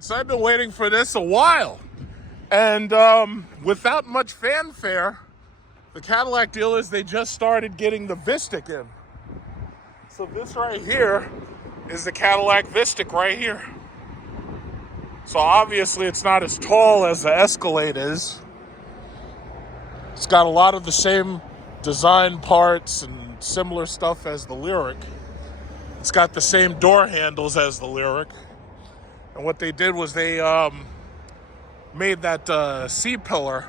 right, so I've been waiting for this a while. And without much fanfare, the Cadillac dealers, they just started getting the Vistiq in. So this right here is the Cadillac Vistiq right here. So obviously it's not as tall as the Escalade is. It's got a lot of the same design parts and similar stuff as the Lyriq. It's got the same door handles as the Lyriq. And what they did was they made that C-pillar.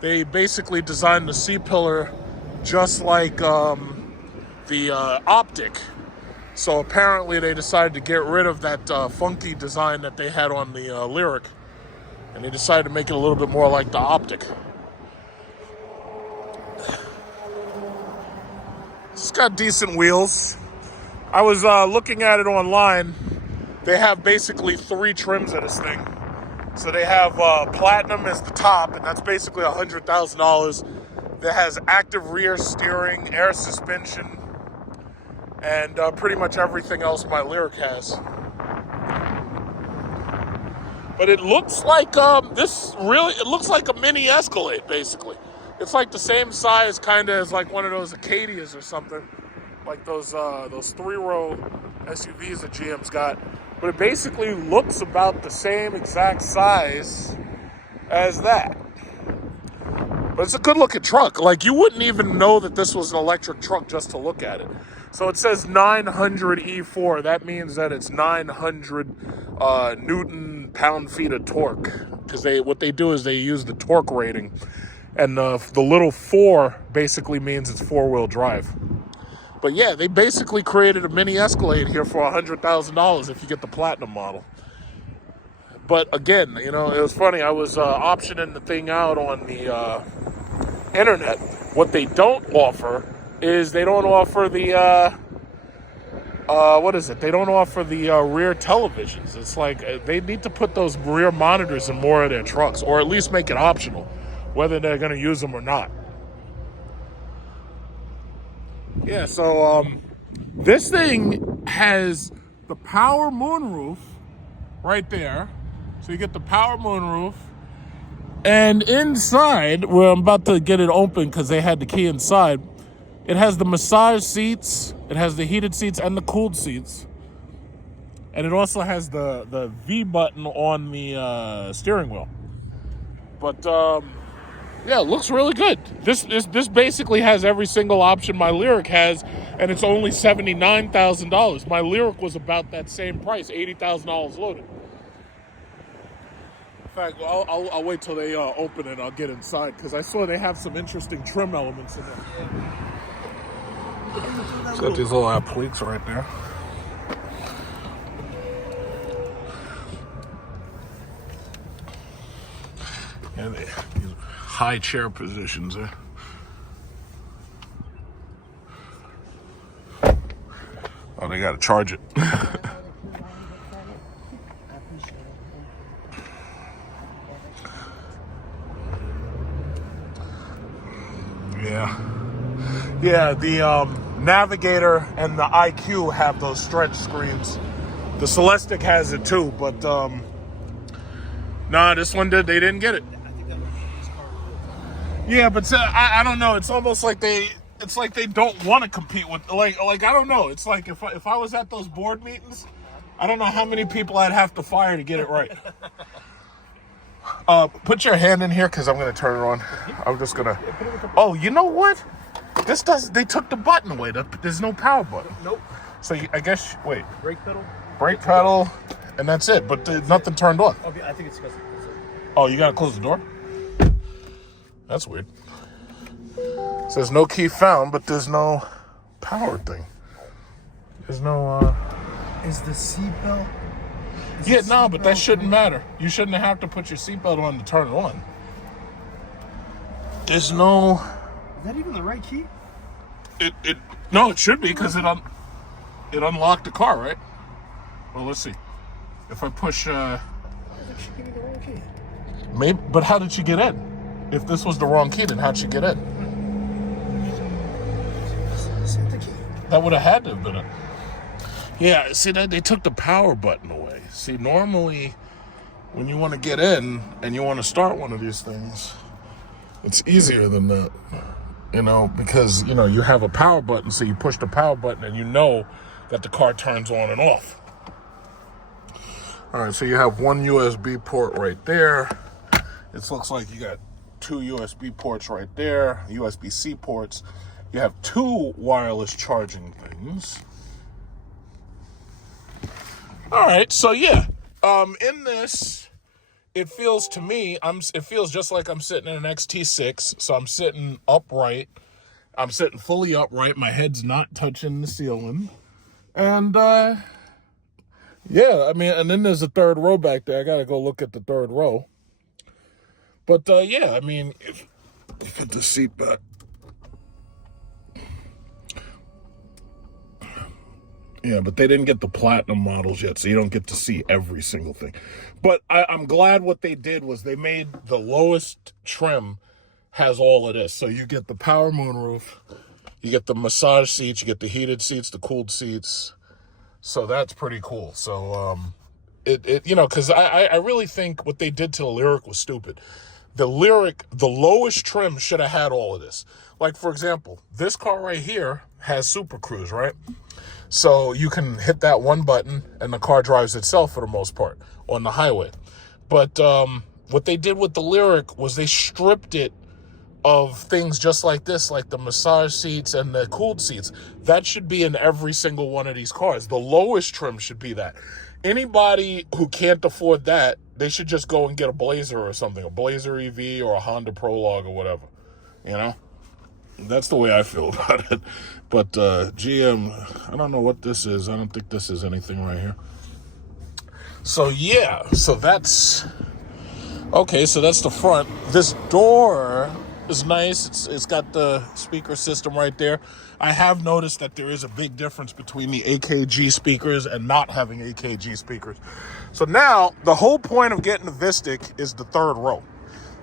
They basically designed the C-pillar just like the optic. So apparently they decided to get rid of that funky design that they had on the Lyriq. And they decided to make it a little bit more like the optic. It's got decent wheels. I was looking at it online. They have basically 3 trims of this thing. So they have platinum as the top, and that's basically $100,000. That has active rear steering, air suspension, and pretty much everything else my Lyriq has. But it looks like it looks like a mini Escalade, basically. It's like the same size, kind of as like one of those Acadias or something, like those 3-row SUVs that GM's got. But it basically looks about the same exact size as that. But it's a good looking truck. Like, you wouldn't even know that this was an electric truck just to look at it. So it says 900 E4. That means that it's 900 Newton pound-feet of torque. Because what they do is they use the torque rating. And the little 4 basically means it's 4-wheel drive. But yeah, they basically created a mini Escalade here for $100,000 if you get the platinum model. But again, you know, it was funny. I was optioning the thing out on the internet. What they don't offer is they don't offer the what is it? They don't offer the rear televisions. It's like they need to put those rear monitors in more of their trucks, or at least make it optional, whether they're going to use them or not. Yeah, so this thing has the power moonroof right there. So you get the power moonroof. And inside, where I'm about to get it open because they had the key inside, it has the massage seats, it has the heated seats and the cooled seats. And it also has the V button on the steering wheel. But yeah, it looks really good. This basically has every single option my Lyriq has, and it's only $79,000. My Lyriq was about that same price, $80,000 loaded. In fact, I'll wait till they open it. I'll get inside because I saw they have some interesting trim elements in there. It's got these little appliques right there. And these high chair positions there. Oh, they gotta charge it. Yeah, the Navigator and the IQ have those stretch screens. The Stylistic has it too, but nah, this one they didn't get it. Yeah, but I don't know. It's almost like they don't want to compete with like I don't know. It's like if I was at those board meetings, I don't know how many people I'd have to fire to get it right. Put your hand in here because I'm gonna turn it on. I'm just gonna. Oh, you know what? They took the button away. There's no power button. Nope. So I guess wait. Brake pedal. Brake pedal, and that's it. But nothing turned on. Okay, I think it's because. Oh, you gotta close the door? That's weird. It says no key found, but there's no power thing. There's no, Is the seatbelt? Yeah, no, but that shouldn't matter. You shouldn't have to put your seatbelt on to turn it on. There's no... Is that even the right key? No, it should be, because it unlocked the car, right? Well, let's see. If I push, She gave me the wrong key. Maybe, but how did she get in? If this was the wrong key, then how'd she get in? The key. That would have had to have been it. Yeah, see, that they took the power button away. See, normally when you want to get in and you want to start one of these things, it's easier than that, you know, because, you know, you have a power button, so you push the power button and you know that the car turns on and off. All right, so you have one USB port right there. It looks like you got two USB ports right there, USB-C ports. You have two wireless charging things. All right, so yeah, in this, it feels to me, it feels just like I'm sitting in an XT6. So I'm sitting upright. I'm sitting fully upright. My head's not touching the ceiling. And, yeah, I mean, and then there's a third row back there. I got to go look at the third row. But, yeah, I mean, if put the seat back. Yeah, but they didn't get the platinum models yet, so you don't get to see every single thing. But I'm glad what they did was they made the lowest trim has all of this. So you get the power moonroof, you get the massage seats, you get the heated seats, the cooled seats. So that's pretty cool. So, you know, because I really think what they did to the Lyriq was stupid. The Lyriq, the lowest trim should have had all of this. Like, for example, this car right here has Super Cruise, right? So you can hit that one button and the car drives itself for the most part on the highway. But what they did with the Lyriq was they stripped it of things just like this, like the massage seats and the cooled seats. That should be in every single one of these cars. The lowest trim should be that. Anybody who can't afford that, they should just go and get a Blazer or something, a Blazer EV or a Honda Prologue or whatever, you know? That's the way I feel about it. But GM, I don't know what this is. I don't think this is anything right here. So yeah, so that's okay. So that's the front. This door is nice. It's got the speaker system right there. I have noticed that there is a big difference between the AKG speakers and not having AKG speakers. So now the whole point of getting the Vistic is the third row.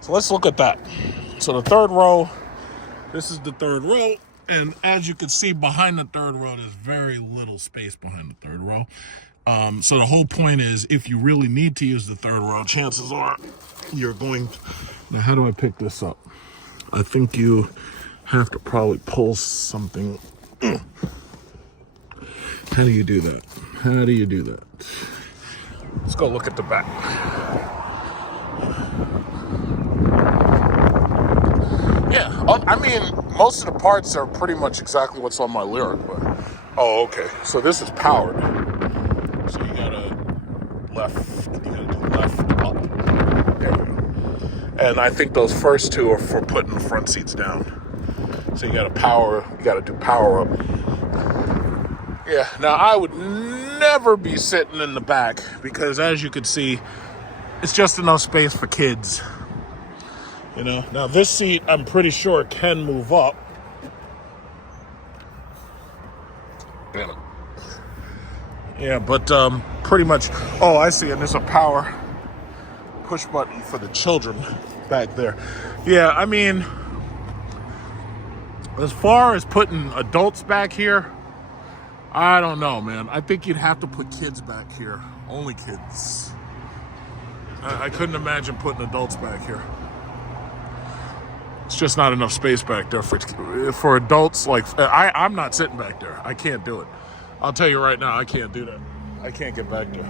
So let's look at that. So the third row. This is the third row, and as you can see behind the third row, there's very little space behind the third row. So the whole point is, if you really need to use the third row, chances are you're going to... Now, how do I pick this up? I think you have to probably pull something. How do you do that? How do you do that? Let's go look at the back. Yeah, I mean, most of the parts are pretty much exactly what's on my Lyriq, but... Oh, okay. So this is powered. So you gotta do left, up. There we go. And I think those first two are for putting the front seats down. So you gotta do power up. Yeah, now I would never be sitting in the back because, as you can see, it's just enough space for kids. You know, now this seat, I'm pretty sure can move up. Yeah, but pretty much, oh, I see, and there's a power push button for the children back there. Yeah, I mean, as far as putting adults back here, I don't know, man. I think you'd have to put kids back here, only kids. I couldn't imagine putting adults back here. It's just not enough space back there for adults. Like, I'm not sitting back there. I can't do it. I'll tell you right now, I can't do that. I can't get back there.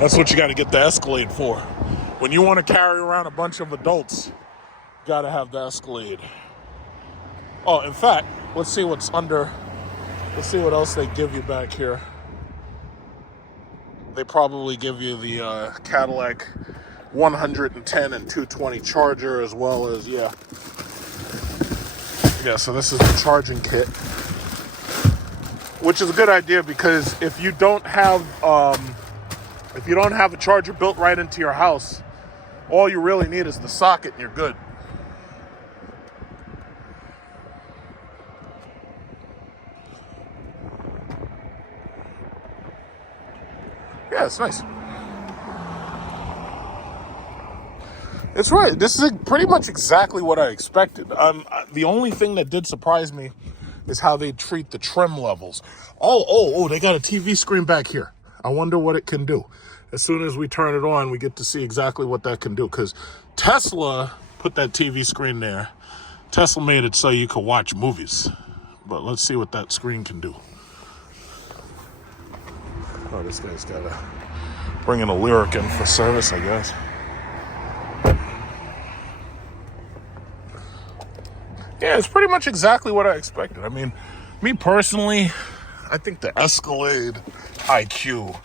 That's what you got to get the Escalade for. When you want to carry around a bunch of adults, you got to have the Escalade. Oh, in fact, let's see what's under. Let's see what else they give you back here. They probably give you the Cadillac 110 and 220 charger, as well as, yeah, so this is the charging kit, which is a good idea, because if you don't have a charger built right into your house, all you really need is the socket and you're good. Yeah, it's nice. It's right. This is pretty much exactly what I expected. The only thing that did surprise me is how they treat the trim levels. Oh, they got a TV screen back here. I wonder what it can do. As soon as we turn it on, we get to see exactly what that can do. Because Tesla put that TV screen there. Tesla made it so you could watch movies. But let's see what that screen can do. Oh, this guy's got to bring in a Lyriq in for service, I guess. Yeah, it's pretty much exactly what I expected. I mean, me personally, I think the Escalade IQ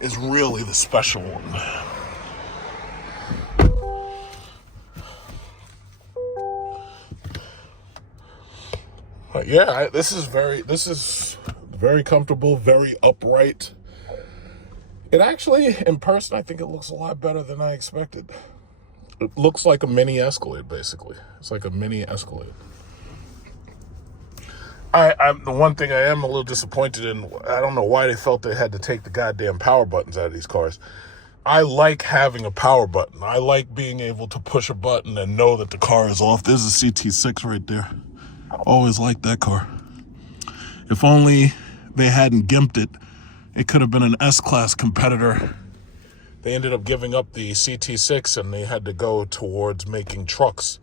is really the special one. But yeah, this is very comfortable, very upright. It actually, in person, I think it looks a lot better than I expected. It looks like a mini Escalade, basically. It's like a mini Escalade. The one thing I am a little disappointed in, I don't know why they felt they had to take the goddamn power buttons out of these cars. I like having a power button. I like being able to push a button and know that the car is off. There's a CT6 right there. Always liked that car. If only they hadn't gimped it, it could have been an S-Class competitor. They ended up giving up the CT6 and they had to go towards making trucks.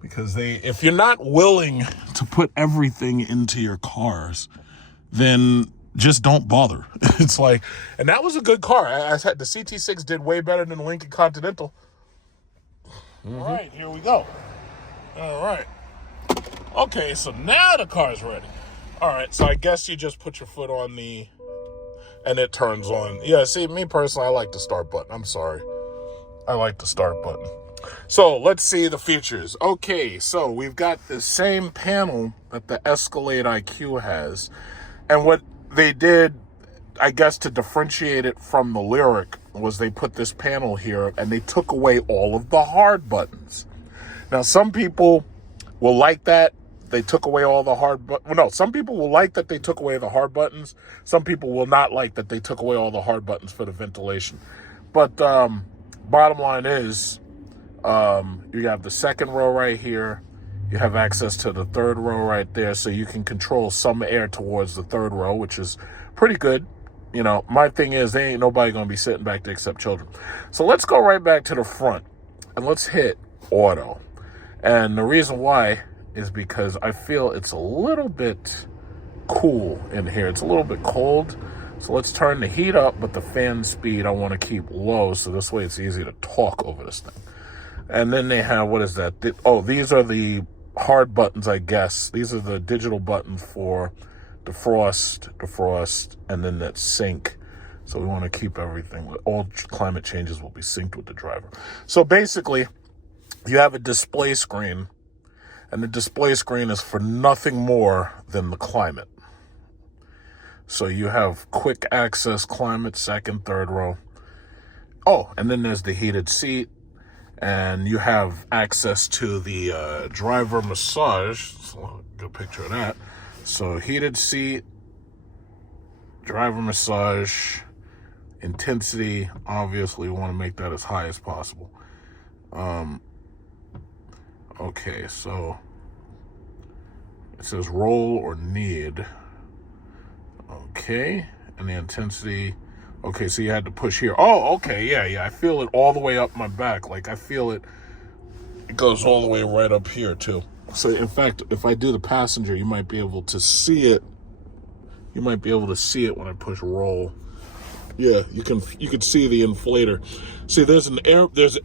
Because if you're not willing to put everything into your cars, then just don't bother. It's like, and that was a good car. I said the CT6 did way better than the Lincoln Continental. Mm-hmm. All right, here we go. All right. Okay, so now the car's ready. All right, so I guess you just put your foot on and it turns on. Yeah, see, me personally, I like the start button. I'm sorry. I like the start button. So let's see the features. Okay, so we've got the same panel that the Escalade IQ has. And what they did, I guess, to differentiate it from the Lyriq was they put this panel here and they took away all of the hard buttons. Now, some people will like that. They took away all the hard buttons. Well, no, some people will like that they took away the hard buttons. Some people will not like that they took away all the hard buttons for the ventilation. But bottom line is, you have the second row right here. You have access to the third row right there, so you can control some air towards the third row, which is pretty good. You know, my thing is, there ain't nobody going to be sitting back there except children. So let's go right back to the front, and let's hit auto. And the reason why is because I feel it's a little bit cool in here. It's a little bit cold. So let's turn the heat up, but the fan speed I want to keep low, so this way it's easy to talk over this thing. And then they have, what is that? These are the hard buttons, I guess. These are the digital buttons for defrost, and then that sync. So we want to keep everything, all climate changes will be synced with the driver. So basically, you have a display screen, and the display screen is for nothing more than the climate. So you have quick access climate, second, third row. Oh, and then there's the heated seat. And you have access to the driver massage. So get a picture of that. So heated seat, driver massage, intensity. Obviously, we want to make that as high as possible. Okay, so it says roll or need. Okay, and the intensity. Okay, so you had to push here. Oh, okay, yeah. I feel it all the way up my back. Like, I feel it goes all the way right up here, too. So, in fact, if I do the passenger, you might be able to see it. You might be able to see it when I push roll. Yeah, you can see the inflator. See, there's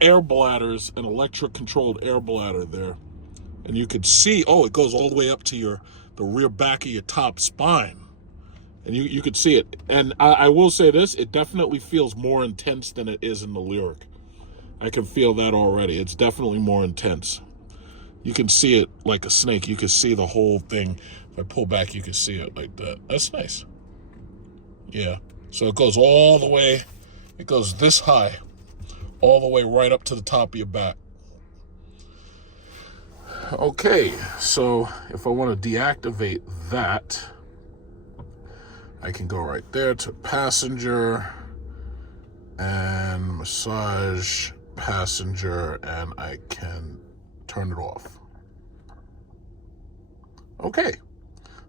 air bladders, an electric-controlled air bladder there. And you can see, it goes all the way up to the rear back of your top spine. And you could see it. And I will say this, it definitely feels more intense than it is in the Lyriq. I can feel that already. It's definitely more intense. You can see it like a snake. You can see the whole thing. If I pull back, you can see it like that. That's nice. Yeah. So it goes all the way, it goes this high, all the way right up to the top of your back. Okay, so if I want to deactivate that, I can go right there to passenger and massage passenger, and I can turn it off. Okay,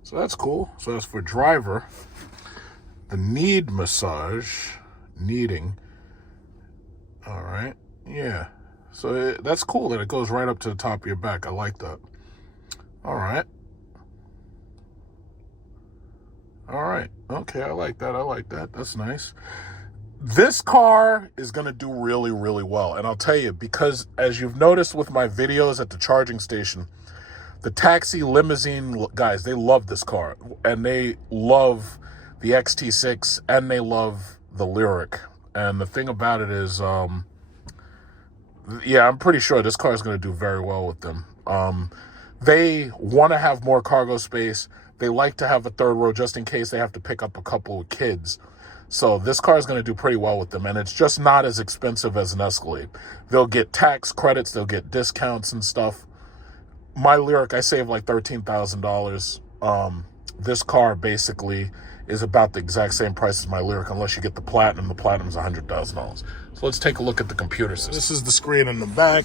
so that's cool. So that's for driver. a knead massage, kneading. All right, yeah. So that's cool that it goes right up to the top of your back. I like that. All right. All right. Okay, I like that. I like that. That's nice. This car is going to do really, really well. And I'll tell you, because as you've noticed with my videos at the charging station, the taxi limousine guys, they love this car. And they love the XT6 and they love the Lyriq. And the thing about it is, yeah, I'm pretty sure this car is going to do very well with them. They want to have more cargo space. They like to have a third row just in case they have to pick up a couple of kids. So this car is going to do pretty well with them. And it's just not as expensive as an Escalade. They'll get tax credits. They'll get discounts and stuff. My Lyriq, I saved like $13,000. This car basically is about the exact same price as my Lyriq, unless you get the Platinum. The Platinum is $100,000. So let's take a look at the computer system. This is the screen in the back,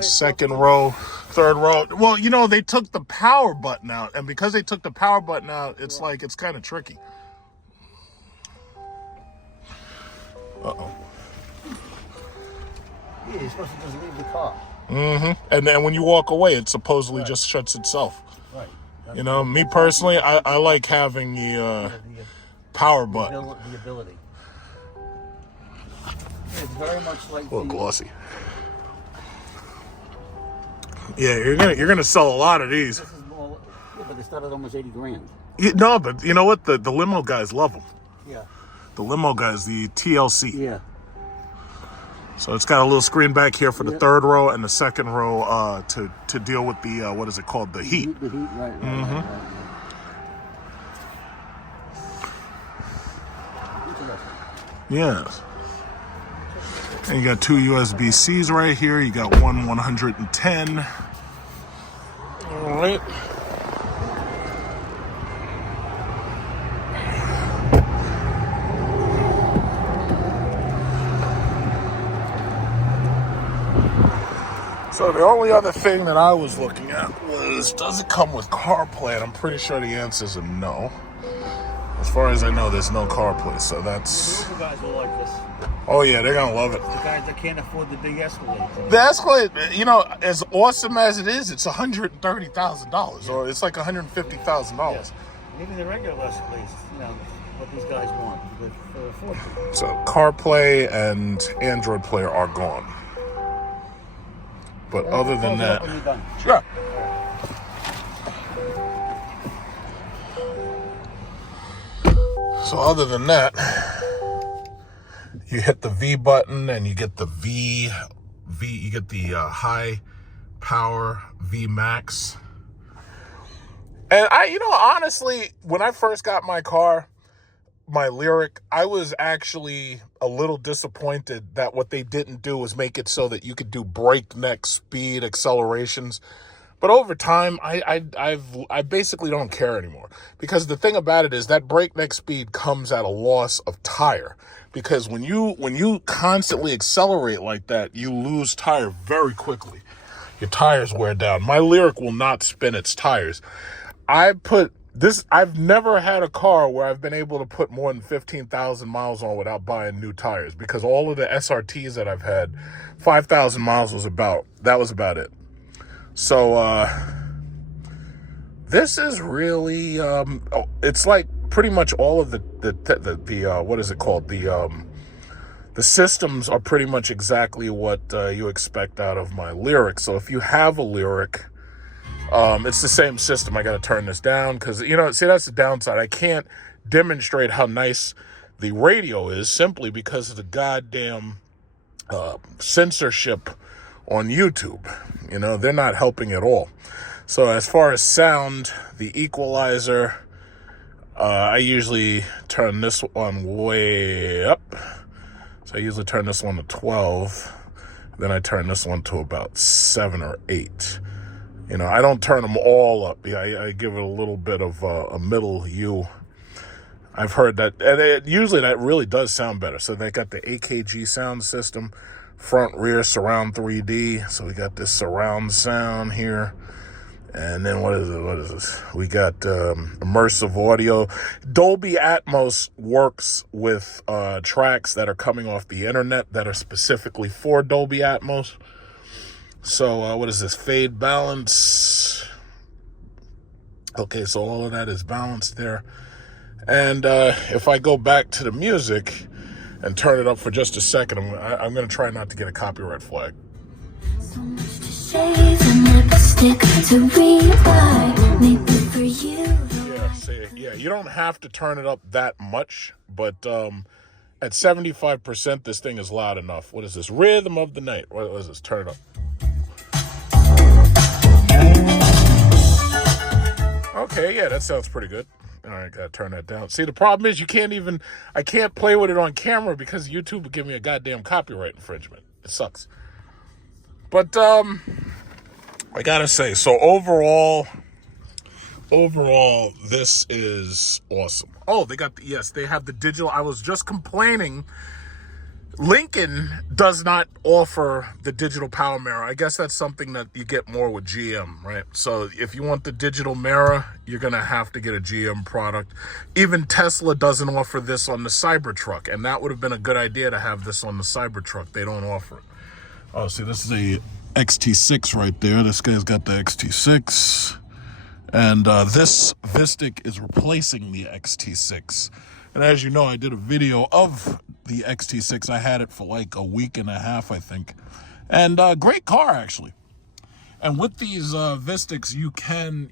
second row, third row. Well, you know, they took the power button out, and because they took the power button out, it's like, it's kind of tricky. Uh-oh. Yeah, you're supposed to just leave the car. Mm-hmm. And then when you walk away, it supposedly just shuts itself. Right. You know, me personally, I like having the power button. The ability. It's very much like a little glossy. Yeah, you're gonna sell a lot of these. This is more, yeah, but they start at almost 80 grand. No, but you know what? The limo guys love them. Yeah. The limo guys, the TLC. Yeah. So it's got a little screen back here for the third row and the second row to deal with the what is it called? The heat. The heat, right. Mm-hmm. Yes. And you got two USB-Cs right here. You got one 110. All right. So the only other thing that I was looking at was, does it come with CarPlay? And I'm pretty sure the answer is a no. As far as I know, there's no CarPlay, so that's... The guys will like this. Oh yeah, they're gonna love it. The guys that can't afford the big Escalade. The Escalade, you know, as awesome as it is, it's $130,000, or it's like $150,000. Yeah. Even the regular Escalades, you know, what these guys want, they're affordable. So CarPlay and Android Player are gone. But other than that, When you're done. sure. So other than that, you hit the V button and you get the you get the high power V Max. And honestly, when I first got my car, my Lyriq, I was actually a little disappointed that what they didn't do was make it so that you could do breakneck speed accelerations. But over time, I basically don't care anymore, because the thing about it is that breakneck speed comes at a loss of tire, because when you constantly accelerate like that, you lose tire very quickly. Your tires wear down. My Lyriq will not spin its tires. I've never had a car where I've been able to put more than 15,000 miles on without buying new tires, because all of the SRTs that I've had, 5,000 miles was about it. So this is really it's like pretty much all of the what is it called, the systems are pretty much exactly what you expect out of my Lyriq. So if you have a Lyriq, it's the same system. I got to turn this down because, see, that's the downside. I can't demonstrate how nice the radio is simply because of the goddamn censorship on YouTube. They're not helping at all. So as far as sound, the equalizer, I usually turn this one way up. So I usually turn this one to 12. Then I turn this one to about 7 or 8. I don't turn them all up. I give it a little bit of a middle U. I've heard that, and usually that really does sound better. So they got the AKG sound system, front, rear, surround 3D. So we got this surround sound here. And then what is it? What is this? We got immersive audio. Dolby Atmos works with tracks that are coming off the internet that are specifically for Dolby Atmos. So what is this? Fade balance. Okay, so all of that is balanced there. And if I go back to the music and turn it up for just a second, I'm going to try not to get a copyright flag. So much to shave and lipstick to rewrite, maybe for you. Yeah, see, yeah, you don't have to turn it up that much, but at 75%, this thing is loud enough. What is this? Rhythm of the night. What is this? Turn it up. Okay, yeah, that sounds pretty good. All right, gotta turn that down. See, the problem is I can't play with it on camera because YouTube will give me a goddamn copyright infringement. It sucks. But I gotta say, so overall, this is awesome. Oh, they have the digital. I was just complaining. Lincoln does not offer the digital power mirror. I guess that's something that you get more with GM, right? So if you want the digital mirror, you're going to have to get a GM product. Even Tesla doesn't offer this on the Cybertruck, and that would have been a good idea to have this on the Cybertruck. They don't offer it. Oh, see, this is a XT6 right there. This guy's got the XT6. And this Vistic is replacing the XT6. And as you know, I did a video of the XT6. I had it for like a week and a half, I think. And great car, actually. And with these Vistics, you can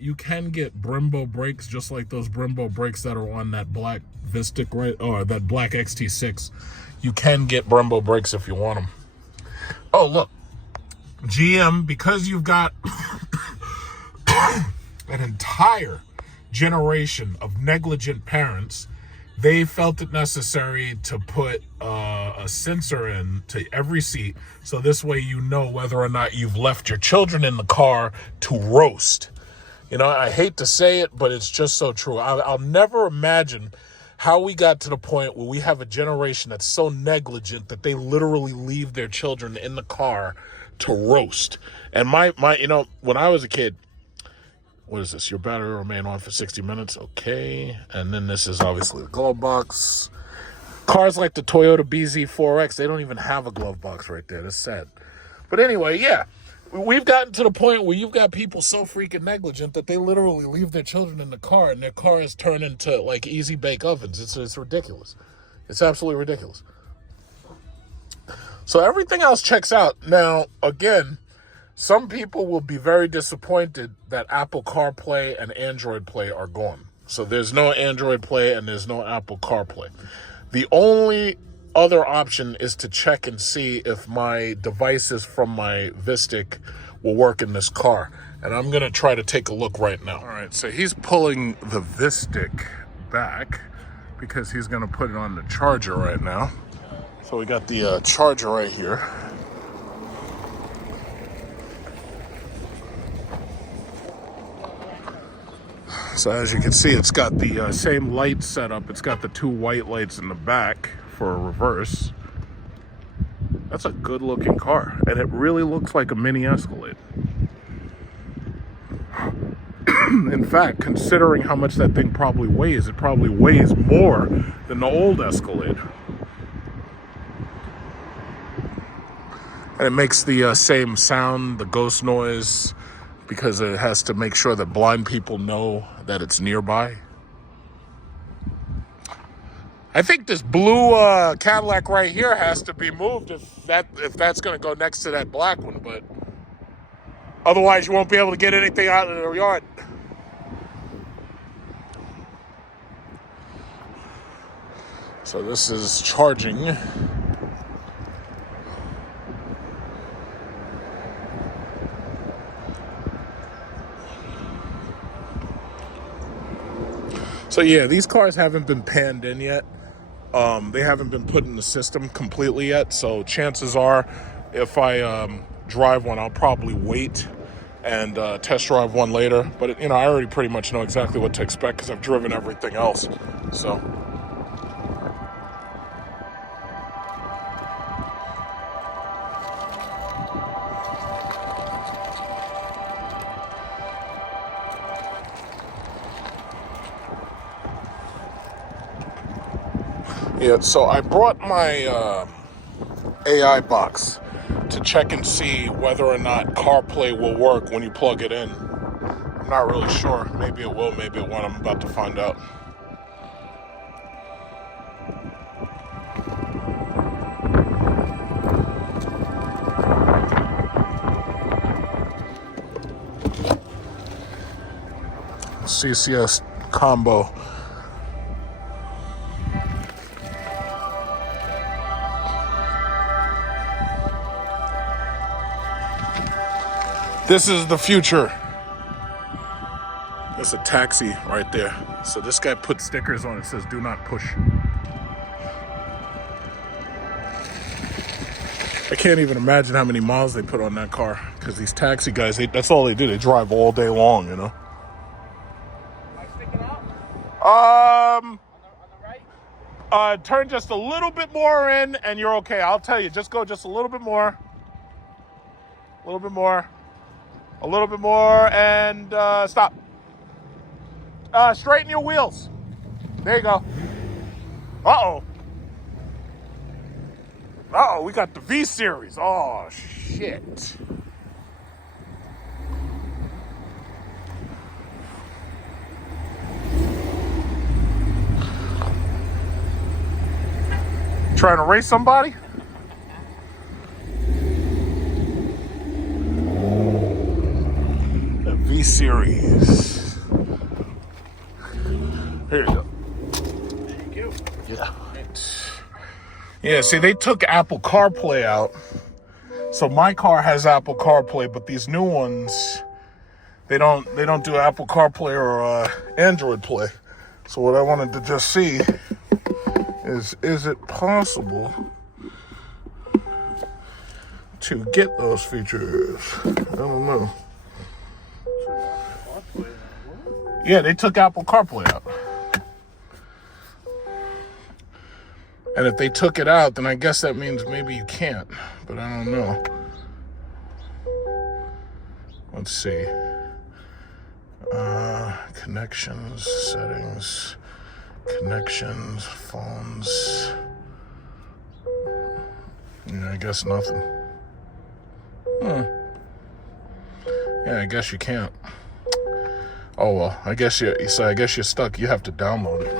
get Brembo brakes, just like those Brembo brakes that are on that black Vistic, right? Or that black XT6. You can get Brembo brakes if you want them. Oh, look. GM, because you've got an entire generation of negligent parents, they felt it necessary to put a sensor in to every seat, so this way you know whether or not you've left your children in the car to roast. You know, I hate to say it, but it's just so true. I'll never imagine how we got to the point where we have a generation that's so negligent that they literally leave their children in the car to roast. And my you know, when I was a kid, what is this? Your battery will remain on for 60 minutes. Okay. And then this is obviously the glove box. Cars like the Toyota BZ4X, they don't even have a glove box right there. That's sad. But anyway, yeah. We've gotten to the point where you've got people so freaking negligent that they literally leave their children in the car and their car is turned into like easy bake ovens. It's ridiculous. It's absolutely ridiculous. So everything else checks out. Now, again, some people will be very disappointed that Apple CarPlay and Android Play are gone. So there's no Android Play and there's no Apple CarPlay. The only other option is to check and see if my devices from my Vistic will work in this car. And I'm going to try to take a look right now. All right, so he's pulling the Vistic back because he's going to put it on the charger right now. So we got the charger right here. So as you can see, it's got the same light setup. It's got the two white lights in the back for a reverse. That's a good looking car. And it really looks like a mini Escalade. In fact, considering how much that thing probably weighs, it probably weighs more than the old Escalade. And it makes the same sound, the ghost noise, because it has to make sure that blind people know that it's nearby. I think this blue Cadillac right here has to be moved if that's going to go next to that black one, but otherwise you won't be able to get anything out of the yard. So this is charging. So yeah, these cars haven't been panned in yet. They haven't been put in the system completely yet. So chances are, if I drive one, I'll probably wait and test drive one later. But you know, I already pretty much know exactly what to expect because I've driven everything else. So. Yeah, so I brought my AI box to check and see whether or not CarPlay will work when you plug it in. I'm not really sure. Maybe it will, maybe it won't. I'm about to find out. CCS combo. This is the future. There's a taxi right there. So this guy put stickers on it, says do not push. I can't even imagine how many miles they put on that car, because these taxi guys, that's all they do. They drive all day long, you know. Am I sticking out? On the right? Turn just a little bit more in and you're okay. I'll tell you, just go just a little bit more. A little bit more. A little bit more, and stop. Straighten your wheels. There you go. Uh-oh. Uh-oh, we got the V series. Oh, shit. Trying to race somebody? The V series. Here you go. Thank you. Yeah. Yeah, see, they took Apple CarPlay out. So my car has Apple CarPlay, but these new ones, they don't do Apple CarPlay or Android Play. So what I wanted to just see is it possible to get those features? I don't know. Yeah, they took Apple CarPlay out. And if they took it out, then I guess that means maybe you can't. But I don't know. Let's see. Connections, settings, connections, phones. Yeah, I guess nothing. Yeah, I guess you can't. Oh well, I guess you're stuck. You have to download it.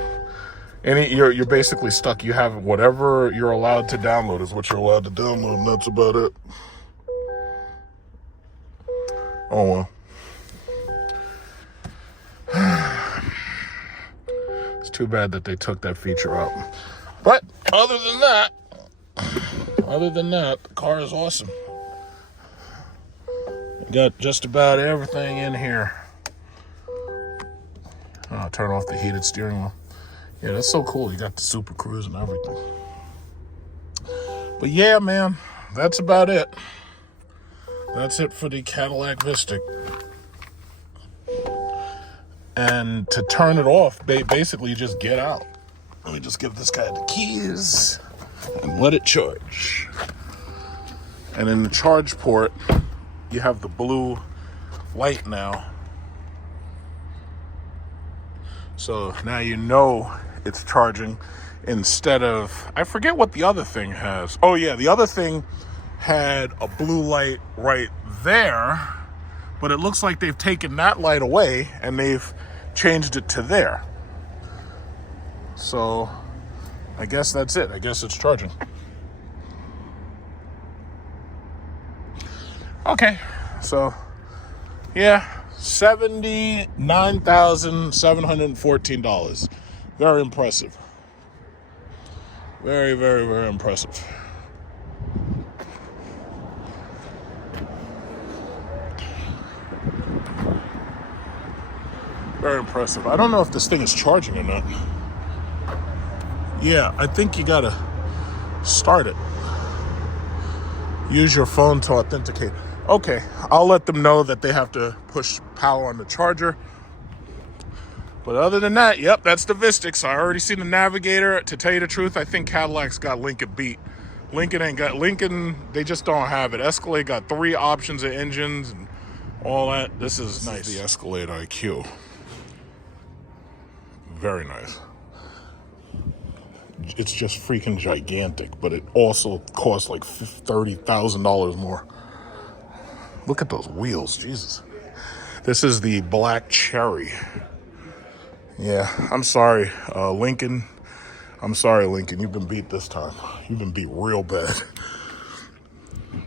You're basically stuck. You have whatever you're allowed to download is what you're allowed to download, and that's about it. Oh well. It's too bad that they took that feature out. But other than that, the car is awesome. Got just about everything in here. I'll turn off the heated steering wheel. Yeah, that's so cool. You got the Super Cruise and everything. But yeah, man, that's about it. That's it for the Cadillac Vistiq. And to turn it off, basically you just get out. Let me just give this guy the keys and let it charge. And in the charge port, you have the blue light now. So now you know it's charging instead of, I forget what the other thing has. Oh yeah, the other thing had a blue light right there, but it looks like they've taken that light away and they've changed it to there. So I guess that's it. I guess it's charging. Okay, so yeah, $79,714. Very impressive. Very, very, very impressive. Very impressive. I don't know if this thing is charging or not. Yeah, I think you gotta start it. Use your phone to authenticate. Okay, I'll let them know that they have to push power on the charger. But other than that, yep, that's the Vistiq. So I already seen the Navigator. To tell you the truth, I think Cadillac's got Lincoln beat. Lincoln, they just don't have it. Escalade got 3 options of engines and all that. This is nice. The Escalade IQ. Very nice. it's just freaking gigantic, but it also costs like $30,000 more. Look at those wheels, Jesus. This is the Black Cherry. Yeah, I'm sorry, Lincoln. I'm sorry, Lincoln. You've been beat this time. You've been beat real bad.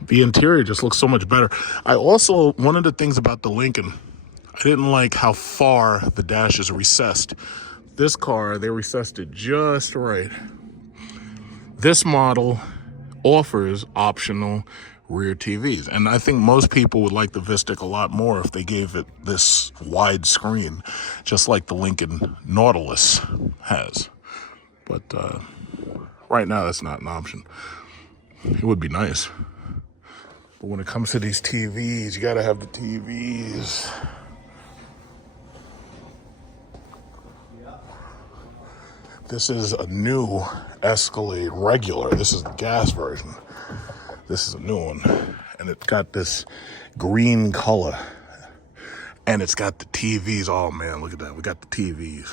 The interior just looks so much better. I also, one of the things about the Lincoln, I didn't like how far the dash is recessed. This car, they recessed it just right. This model offers optional rear TVs. And I think most people would like the Vistic a lot more if they gave it this wide screen, just like the Lincoln Nautilus has. But right now, that's not an option. It would be nice. But when it comes to these TVs, you gotta have the TVs. This is a new Escalade regular. This is the gas version. This is a new one. And it's got this green color. And it's got the TVs. Oh man, look at that. We got the TVs.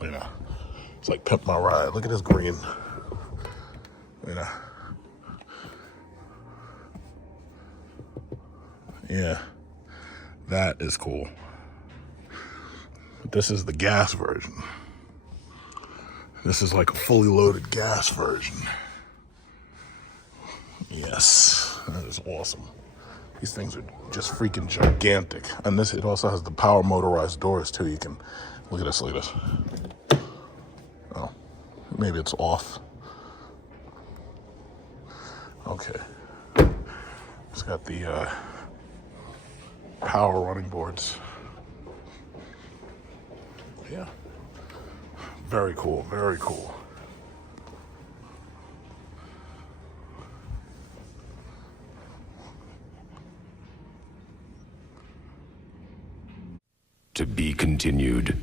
You know, it's like Pimp My Ride. Look at this green. You know. Yeah, that is cool. But this is the gas version. This is like a fully loaded gas version. Yes, that is awesome. These things are just freaking gigantic. And this, it also has the power motorized doors too. You can, look at this, look at this. Oh, maybe it's off. Okay. It's got the power running boards. Yeah. Very cool, very cool. To be continued.